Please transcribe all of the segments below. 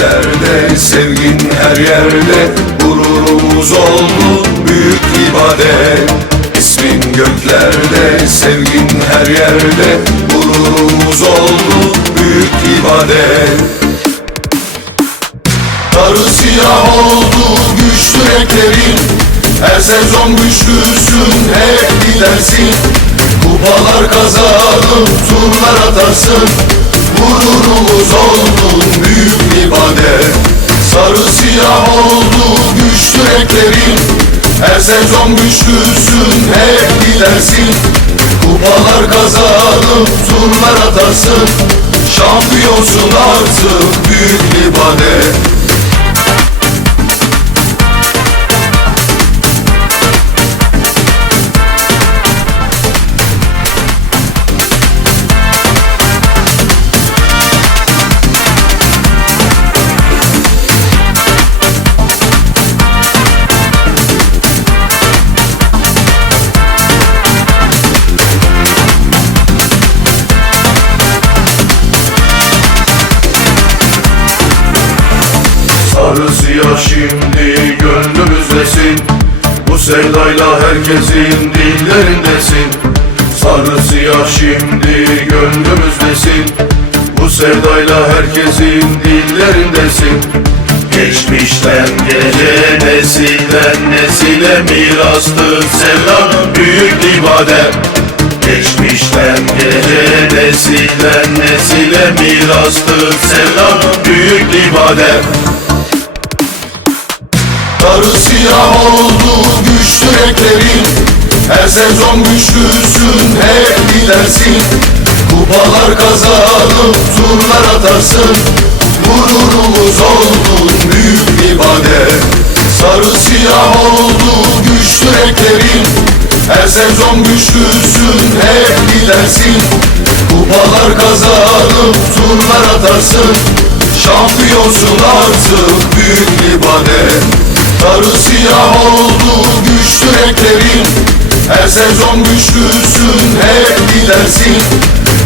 göklerde, sevgin her yerde Gururumuz oldu büyük ibadet İsmin göklerde, sevgin her yerde Gururumuz oldu büyük ibadet Sarı siyah oldu güçlü renklerin Her sezon güçlüsün hep gidersin. Kupalar kazanıp turlar atarsın Gururumuz oldun büyük ibadet Sarı siyah oldu güçlü renklerin Her sezon güçlüsün hep gidersin. Kupalar kazanıp turlar atarsın. Şampiyonsun artık büyük ibadet sevdayla herkesin dillerindesin. Sarı siyah şimdi gönlümüzdesin. Bu sevdayla herkesin dillerindesin. Geçmişten gece nesilden nesile mirastır sevdanın büyük ibadet Geçmişten gece nesilden nesile mirastır sevdanın büyük ibadet Sarı siyah oldu güçlü renklerin Her sezon güçlüsün hep gidersin. Kupalar kazanıp turlar atarsın. Gururumuz oldun büyük ibadet Sarı siyah oldu güçlü renklerin Her sezon güçlüsün hep gidersin. Kupalar kazanıp turlar atarsın. Şampiyonsun artık büyük ibadet Sarı siyah oldu güçlü renklerin. Her sezon güçlüsün hep gidersin.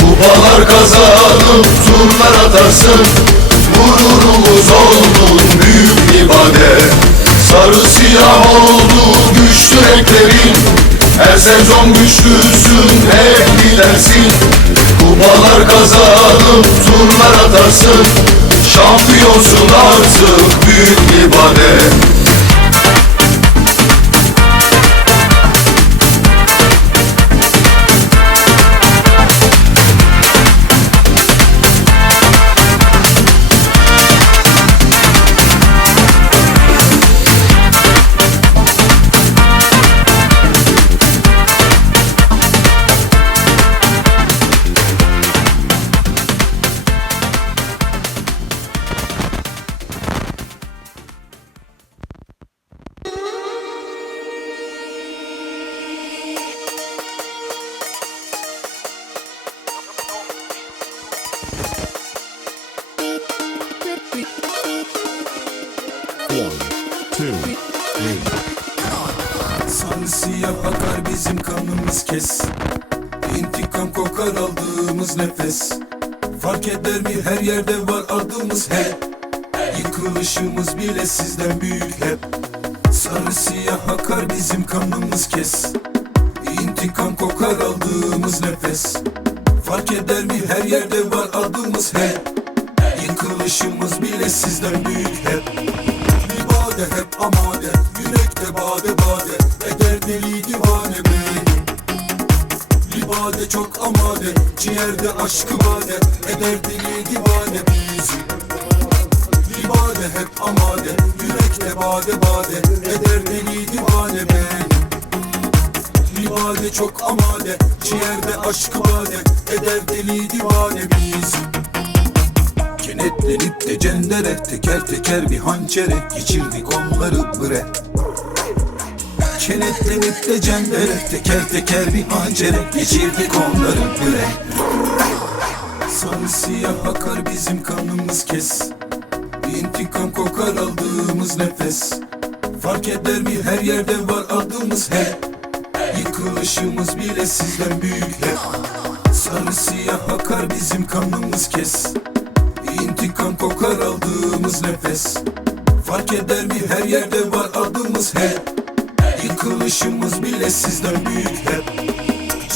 Kupalar kazanıp turlar atarsın. Gururumuz oldun büyük ibadet Sarı siyah oldu güçlü renklerin. Her sezon güçlüsün hep gidersin. Kupalar kazanıp turlar atarsın. Şampiyonsun artık büyük ibadet İntikam kokar aldığımız nefes. Fark eder mi? Her yerde var adımız he Yıkılışımız bile sizden büyük hep. Sarı siyah akar bizim kanımız kes. İntikam kokar aldığımız nefes. Fark eder mi? Her yerde var adımız he Yıkılışımız bile sizden büyük hep. Bir bade hep amade Yürekte bade Libade çok amade. Ciğerde aşkı bade Eder deli divane. Bizi Libade hep amade. Yürekte bade bade Eder deli divane. Beni Libade çok amade. Ciğerde aşkı bade Eder deli divane. Bizi Kenetlenip de cendere Teker teker bir hançere. Geçirdik onları bre Kenetlenip de cendere Teker teker bir hançere Geçirdik onları bre Sarı siyah akar bizim kanımız kes. İntikam kokar aldığımız nefes. Fark eder mi? Her yerde var adımız he Yıkılışımız bile sizden büyük hep. Sarı siyah akar bizim kanımız kes. İntikam kokar aldığımız nefes. Fark eder mi? Her yerde var adımız he Yıkılışımız bile sizden büyük hep.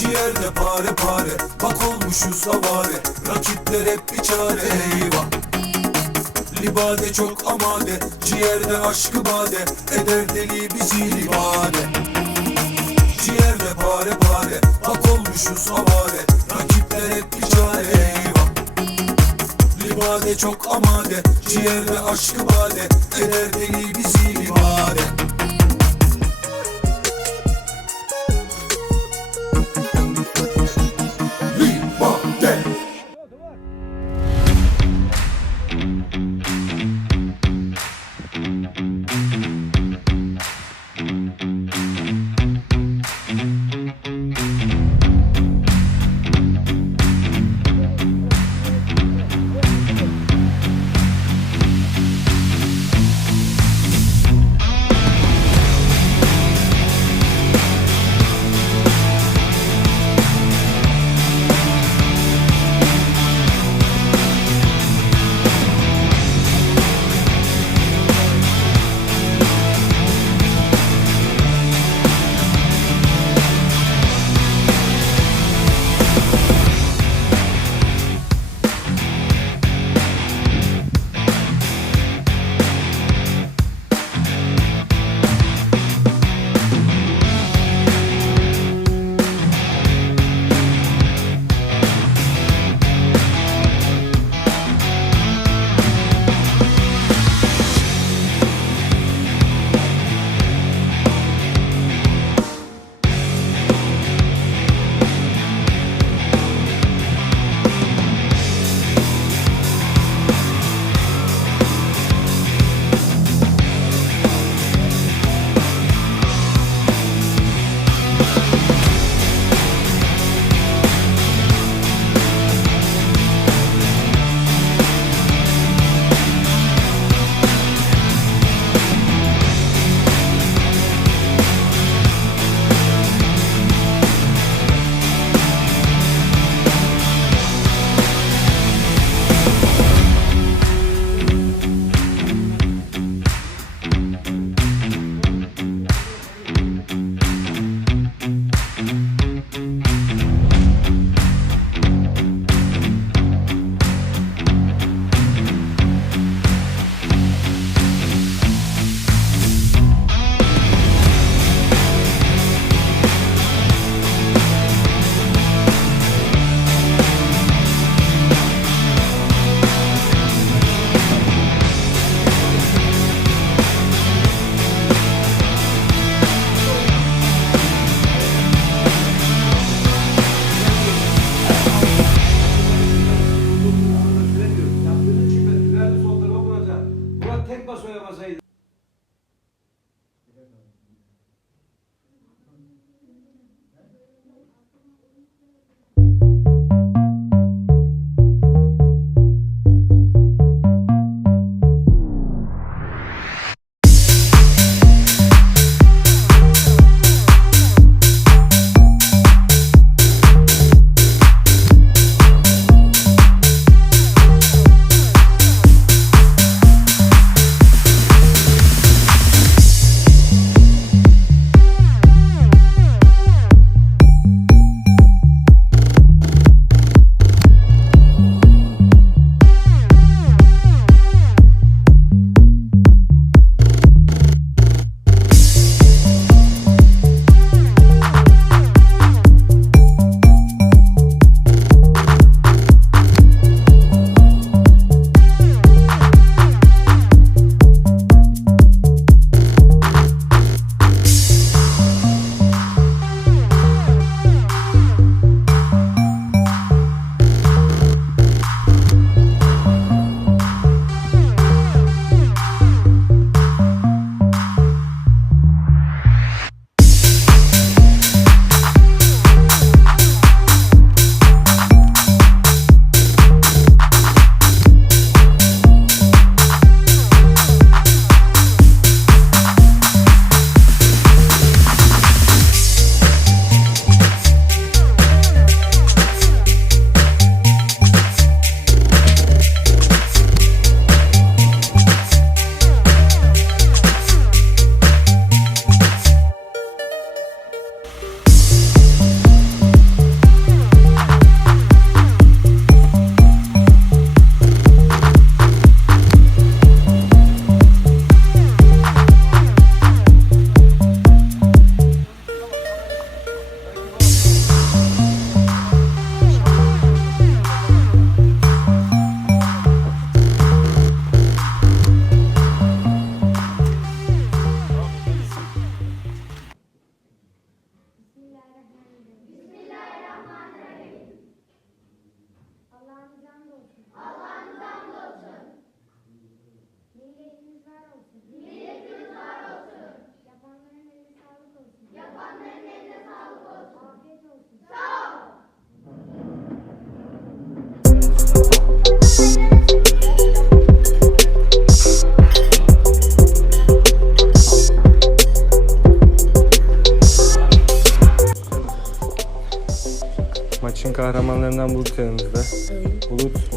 Ciğerde pare pare Bak olmuşuz avare Rakipler hep bir çare eyvah. Libade çok amade Ciğerde aşkı bade. Eder deli bizi libade. Ciğerde pare pare Bak olmuşuz avare Rakipler hep bir çare eyvah. Libade çok amade Ciğerde aşkı bade. Eder deli bizi libade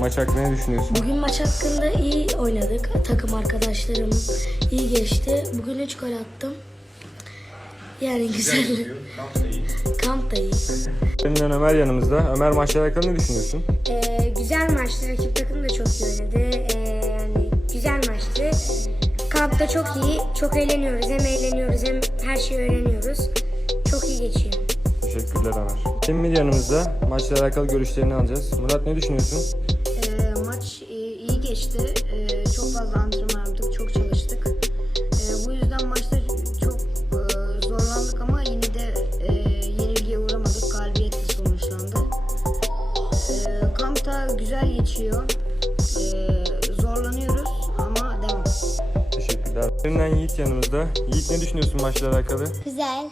maç hakkında ne düşünüyorsun? Bugün maç hakkında iyi oynadık. Takım arkadaşlarım iyi geçti. Bugün 3 gol attım. Yani güzel. Kamp da iyi. Seninle Ömer yanımızda. Ömer maçlar hakkında ne düşünüyorsun? Ee, güzel maçtı. Rakip takım da çok iyi oynadı. Ee, yani güzel maçtı. Kampta çok iyi. Çok eğleniyoruz. Hem eğleniyoruz hem her şeyi öğreniyoruz. Çok iyi geçiyor. Teşekkürler Ömer. Emir yanımızda. Maçla alakalı görüşlerini alacağız. Murat ne düşünüyorsun? Geçti. Ee, çok fazla antrenman yaptık, çok çalıştık. Ee, bu yüzden maçta çok e, zorlandık ama yine de e, yenilgiye uğramadık. Galibiyetle sonuçlandı. Ee, kampta güzel geçiyor. Ee, zorlanıyoruz ama devam. Teşekkürler. Seninle Yiğit yanımızda. Yiğit ne düşünüyorsun maçla alakalı? Güzel.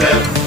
Büyük